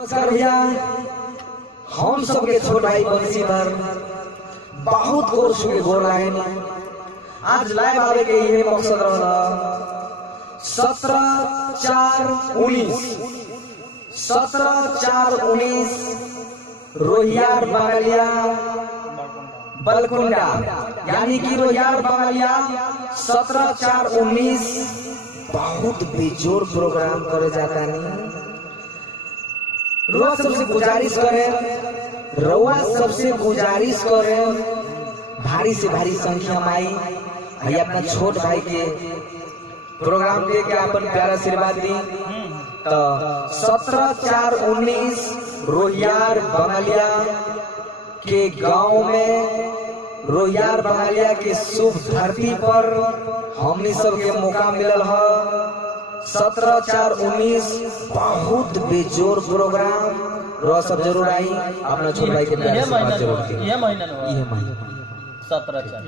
नमस्कार भैया, हम सबके छोट भाई बंशीधर बहुत गोर छुके गोर लागे आज लाइव आवे के ये मकसद रहला 17/4/19 रोहियार बंगलिया बलकुंडा यानी कि रोहियार बंगलिया 17/4/19 बहुत बेजोर प्रोग्राम करे जाता नहीं। रउआ सबसे गुजारिश करे भारी से भारी संख्या में आई भाई अपना छोट भाई के प्रोग्राम देके अपन प्यारा आशीर्वाद दी। तो 17/4/19 रोहियार बंगलिया के गांव में रोहियार बंगलिया के शुभ धरती पर हमनी सबके मौका मिलल है। 17/4/19 बहुत बेजोर प्रोग्राम रो सब जरूर आई अपना छोट भाई के प्यार से जरूर। ये महीना 17/4